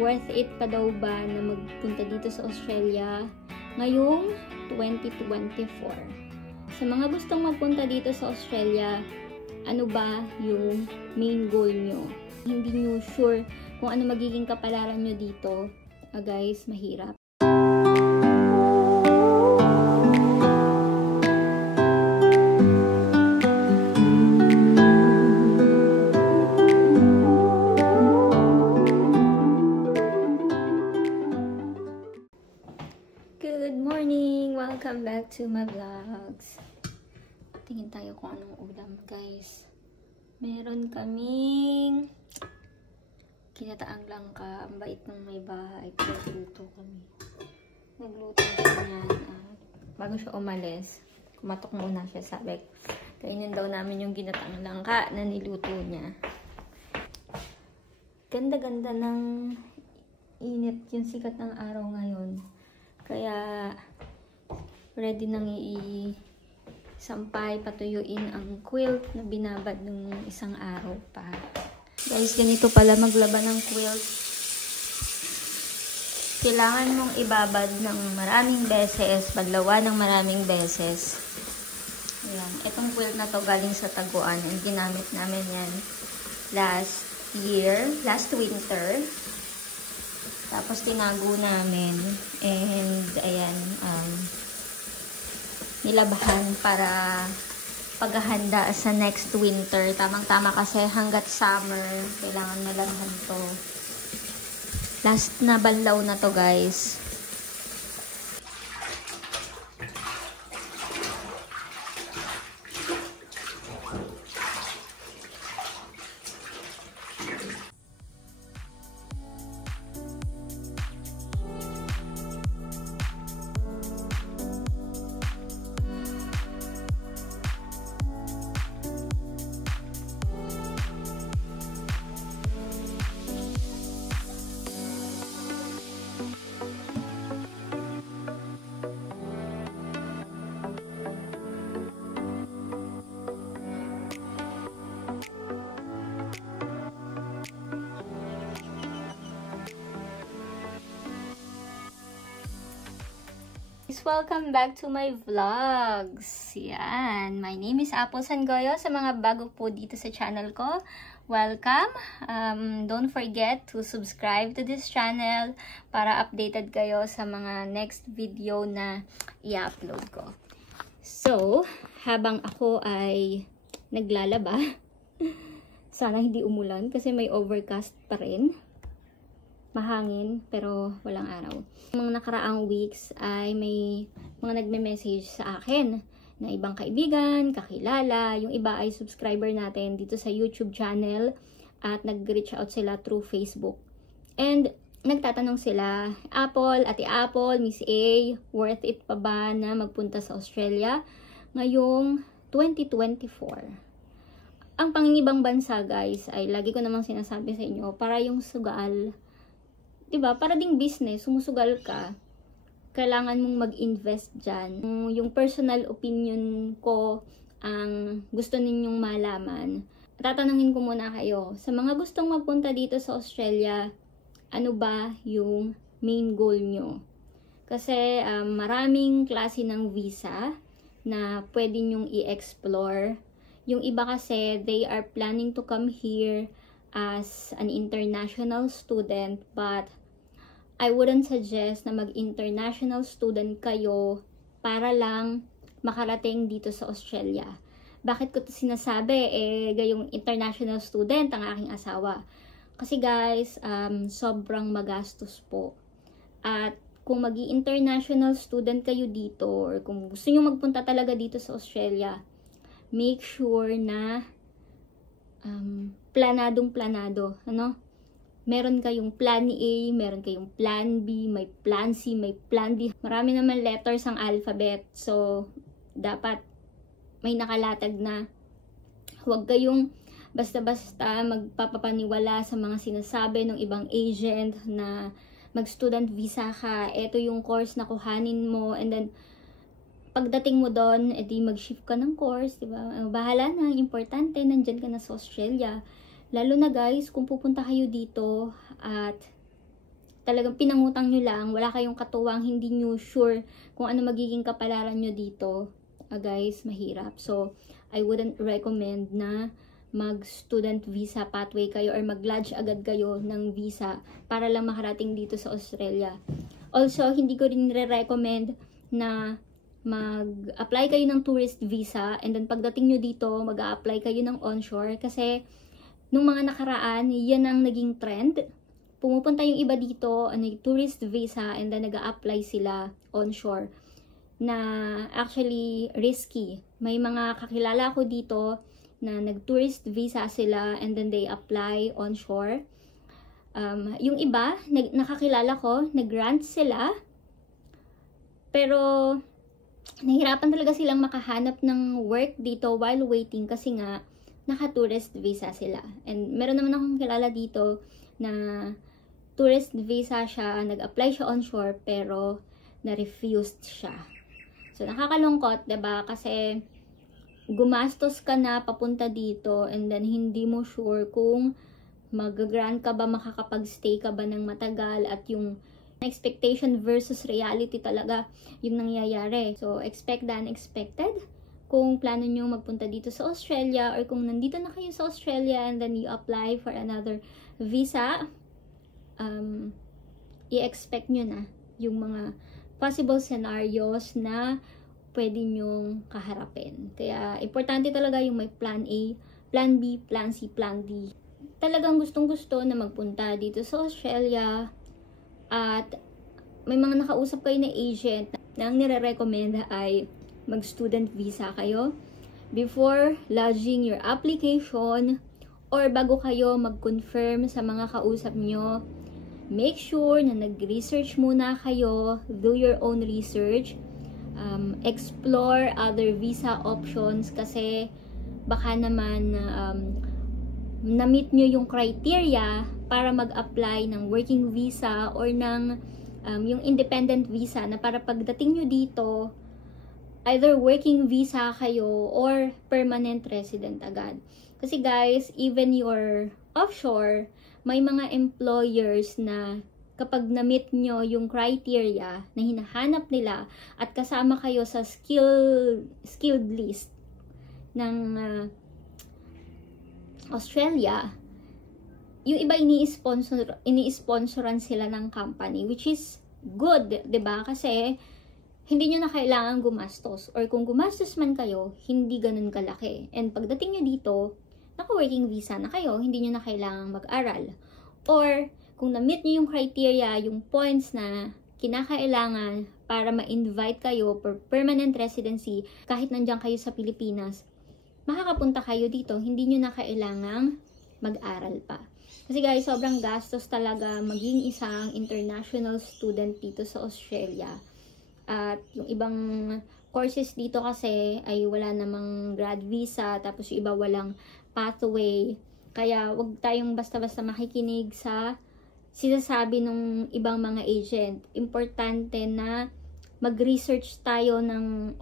Worth it pa daw ba na magpunta dito sa Australia ngayong 2024? Sa mga gustong magpunta dito sa Australia, ano ba yung main goal nyo? Hindi nyo sure kung ano magiging kapalaran nyo dito, guys, mahirap. Good morning! Welcome back to my vlogs. Tingin tayo kung anong ulam, guys. Meron kaming kinataang langka. Ang bait ng may bahay. Nagluto kami. Nagluto siya niyan. Bago siya umalis, kumatok muna siya. Sabi, kainin daw namin yung ginataang langka na niluto niya. Ganda-ganda ng init yung sikat ng araw ngayon. Kaya, ready nang sampay, patuyuin ang quilt na binabad ng isang araw pa. Guys, ganito pala maglaba ng quilt. Kailangan mong ibabad ng maraming beses, badlawan ng maraming beses. Ayan. Itong quilt na to galing sa Taguan. Ang ginamit namin yan last winter. Tapos tinago namin. And, ayan, nilabahan para paghahanda sa next winter. Tamang-tama kasi hanggat summer, kailangan malanhan to. Last na banlaw na to, guys. Welcome back to my vlogs. Yan. My name is Apple Sangoyo. Sa mga bago po dito sa channel ko, welcome. Don't forget to subscribe to this channel para updated kayo sa mga next video na i-upload ko. So, habang ako ay naglalaba, sana hindi umulan kasi may overcast pa rin. Mahangin, pero walang araw. Mga nakaraang weeks ay may mga nagme-message sa akin na ibang kaibigan, kakilala, yung iba ay subscriber natin dito sa YouTube channel at nag-reach out sila through Facebook. And nagtatanong sila, Ate Apple, Miss A, worth it pa ba na magpunta sa Australia ngayong 2024? Ang pangingibang bansa, guys, ay lagi ko namang sinasabi sa inyo, para yung sugal. Diba? Para ding business, sumusugal ka, kailangan mong mag-invest dyan. Yung personal opinion ko, ang gusto ninyong malaman. Tatanungin ko muna kayo, sa mga gustong magpunta dito sa Australia, ano ba yung main goal nyo? Kasi maraming klase ng visa na pwede nyong i-explore. Yung iba kasi, they are planning to come here as an international student, but I wouldn't suggest na mag-international student kayo para lang makarating dito sa Australia. Bakit ko ito sinasabi? Gayong international student ang aking asawa. Kasi guys, sobrang magastos po. At kung mag-international student kayo dito, or kung gusto nyo magpunta talaga dito sa Australia, make sure na planadong-planado, ano? Meron kayong plan A, meron kayong plan B, may plan C, may plan D. Marami naman letters ang alphabet. So, dapat may nakalatag na. Huwag kayong basta-basta magpapapaniwala sa mga sinasabi ng ibang agent na mag-student visa ka. Ito yung course na kuhanin mo. And then, pagdating mo doon, edi mag-shift ka ng course, diba? Bahala na, importante, nandyan ka na sa Australia. Lalo na guys, kung pupunta kayo dito at talagang pinangutang nyo lang, wala kayong katuwang, hindi nyo sure kung ano magiging kapalaran nyo dito, guys, mahirap. So, I wouldn't recommend na mag-student visa pathway kayo or mag-lodge agad kayo ng visa para lang makarating dito sa Australia. Also, hindi ko rin re-recommend na mag-apply kayo ng tourist visa and then pagdating nyo dito, mag-a-apply kayo ng onshore kasi nung mga nakaraan, yan ang naging trend. Pumupunta yung iba dito, tourist visa, and then nag-a-apply sila onshore na actually risky. May mga kakilala ko dito na nag-tourist visa sila and then they apply onshore. Yung iba, nakakilala ko, nag-grant sila, pero nahirapan talaga silang makahanap ng work dito while waiting kasi nga naka-tourist visa sila. And meron naman akong kilala dito na tourist visa siya, nag-apply siya onshore, pero na-refused siya. So, nakakalungkot, 'di ba? Kasi gumastos ka na papunta dito and then hindi mo sure kung mag-grant ka ba, makakapag-stay ka ba ng matagal, at yung expectation versus reality talaga yung nangyayari. So, expect the unexpected. Kung plano nyo magpunta dito sa Australia or kung nandito na kayo sa Australia and then you apply for another visa, i-expect nyo na yung mga possible scenarios na pwede nyong kaharapin. Kaya, importante talaga yung may plan A, plan B, plan C, plan D. Talagang gustong-gusto na magpunta dito sa Australia at may mga nakausap kayo na agent na ang nire-recommend ay mag-student visa kayo before lodging your application or bago kayo mag-confirm sa mga kausap nyo. Make sure na nag-research muna kayo, do your own research, explore other visa options kasi baka naman na-meet nyo yung criteria para mag-apply ng working visa or ng yung independent visa na para pagdating nyo dito, either working visa kayo or permanent resident agad. Kasi guys, even your offshore, may mga employers na kapag na-meet nyo yung criteria na hinahanap nila at kasama kayo sa skilled list ng Australia, yung iba ini-sponsoran sila ng company, which is good, 'di ba? Kasi hindi nyo na kailangan gumastos, or kung gumastos man kayo, hindi ganun kalaki. And pagdating nyo dito, naka-working visa na kayo, hindi nyo na kailangan mag-aral. Or kung na-meet nyo yung criteria, yung points na kinakailangan para ma-invite kayo for permanent residency, kahit nandiyan kayo sa Pilipinas, makakapunta kayo dito, hindi nyo na kailangang mag-aral pa. Kasi guys, sobrang gastos talaga maging isang international student dito sa Australia. At yung ibang courses dito kasi ay wala namang grad visa, tapos yung iba walang pathway. Kaya wag tayong basta-basta makikinig sa sinasabi ng ibang mga agent. Importante na mag-research tayo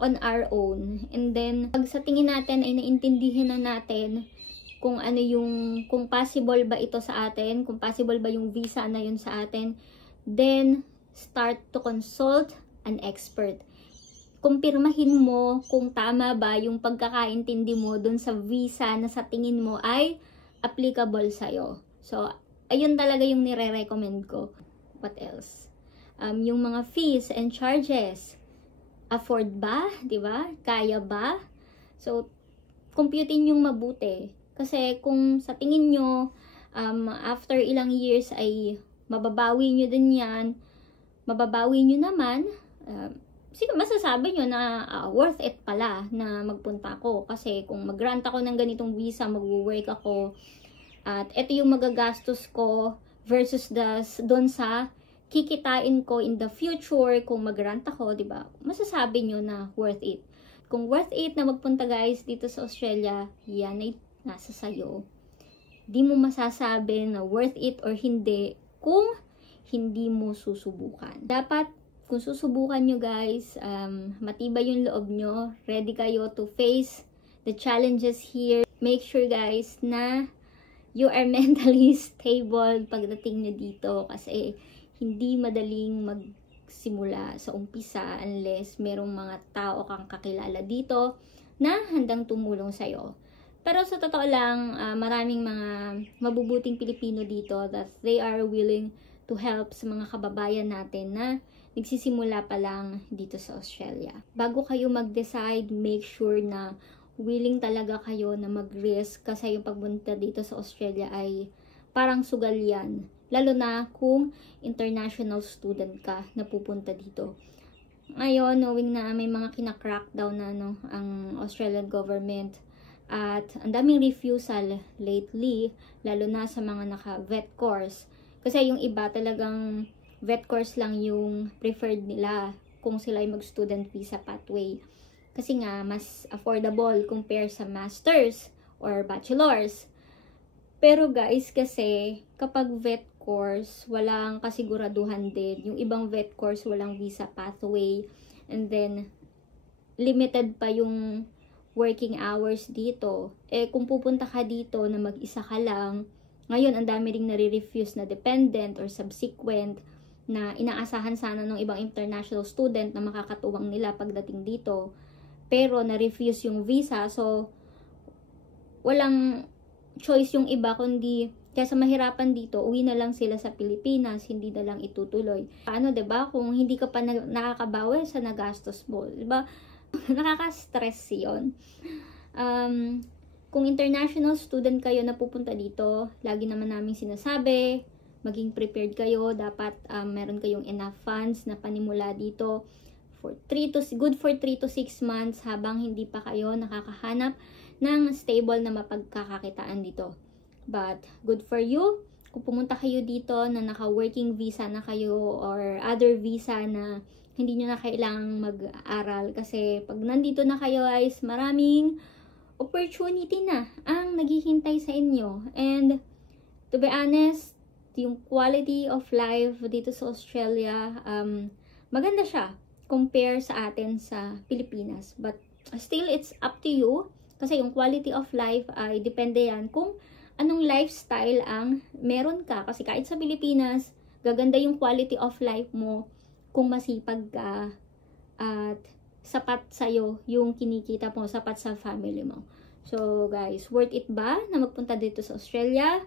on our own. And then, pag sa tingin natin ay naintindihan na natin kung ano kung possible ba ito sa atin, kung possible ba yung visa na yun sa atin, then start to consult an expert. Kumpirmahin mo kung tama ba yung pagkakaintindi mo dun sa visa na sa tingin mo ay applicable sa'yo. So, ayun talaga yung nire-recommend ko. What else? Yung mga fees and charges. Afford ba? Diba? Kaya ba? So, computein yung mabuti. Kasi kung sa tingin nyo, after ilang years ay mababawi nyo din yan, mababawi nyo naman, siguro masasabi nyo na worth it pala na magpunta ako. Kasi kung mag-grant ako ng ganitong visa, mag-work ako, at ito yung magagastos ko versus doon sa kikitain ko in the future kung mag-grant ako, diba? Masasabi nyo na worth it. Kung worth it na magpunta guys dito sa Australia, yan ay nasa sayo. Di mo masasabi na worth it or hindi kung hindi mo susubukan. Dapat kung susubukan nyo guys, matibay yung loob nyo, ready kayo to face the challenges here. Make sure guys na you are mentally stable pagdating nyo dito kasi hindi madaling magsimula sa umpisa unless merong mga tao kang kakilala dito na handang tumulong sa'yo. Pero sa totoo lang, maraming mga mabubuting Pilipino dito that they are willing to help sa mga kababayan natin na nagsisimula pa lang dito sa Australia. Bago kayo mag-decide, make sure na willing talaga kayo na mag-risk kasi yung pagpunta dito sa Australia ay parang sugal yan. Lalo na kung international student ka na pupunta dito. Ngayon, knowing na may mga kina-crackdown na ang Australian government at ang daming refusal lately, lalo na sa mga naka-vet course. Kasi yung iba talagang vet course lang yung preferred nila kung sila ay mag-student visa pathway. Kasi nga, mas affordable compare sa masters or bachelors. Pero guys, kasi kapag vet course, walang kasiguraduhan din. Yung ibang vet course, walang visa pathway. And then, limited pa yung working hours dito. Kung pupunta ka dito na mag-isa ka lang, ngayon, ang dami ring nare-refuse na dependent or subsequent na inaasahan sana ng ibang international student na makakatuwang nila pagdating dito. Pero na-refuse yung visa, so walang choice yung iba kundi kaysa mahirapan dito, uwi na lang sila sa Pilipinas, hindi na lang itutuloy. Paano, 'di ba? Kung hindi ka pa nakakabawi sa nagastos mo, 'di ba? Nakaka-stress 'yon. Kung international student kayo na pupunta dito, lagi naman namin sinasabi, maging prepared kayo, dapat meron kayong enough funds na panimula dito. Good for 3 to 6 months habang hindi pa kayo nakakahanap ng stable na mapagkakakitaan dito. But good for you kung pumunta kayo dito na naka-working visa na kayo or other visa na hindi nyo na kailangang mag-aral. Kasi pag nandito na kayo guys, maraming opportunity na ang naghihintay sa inyo. And to be honest, yung quality of life dito sa Australia, maganda siya compare sa atin sa Pilipinas. But still, it's up to you. Kasi yung quality of life ay depende yan kung anong lifestyle ang meron ka. Kasi kahit sa Pilipinas, gaganda yung quality of life mo kung masipag ka at sapat sa'yo yung kinikita mo, sapat sa family mo. So guys, worth it ba na magpunta dito sa Australia?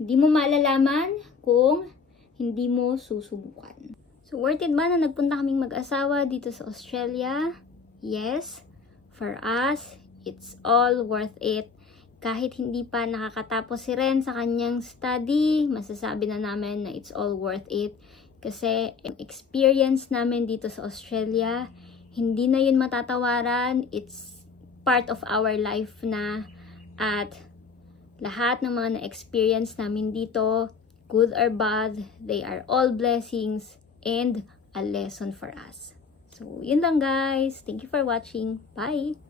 Hindi mo malalaman kung hindi mo susubukan. So, worth it ba na nagpunta kaming mag-asawa dito sa Australia? Yes. For us, it's all worth it. Kahit hindi pa nakakatapos si Ren sa kanyang study, masasabi na namin na it's all worth it. Kasi, experience namin dito sa Australia, hindi na yun matatawaran. It's part of our life na. At lahat ng mga na-experience namin dito, good or bad, they are all blessings and a lesson for us. So, yun lang guys. Thank you for watching. Bye!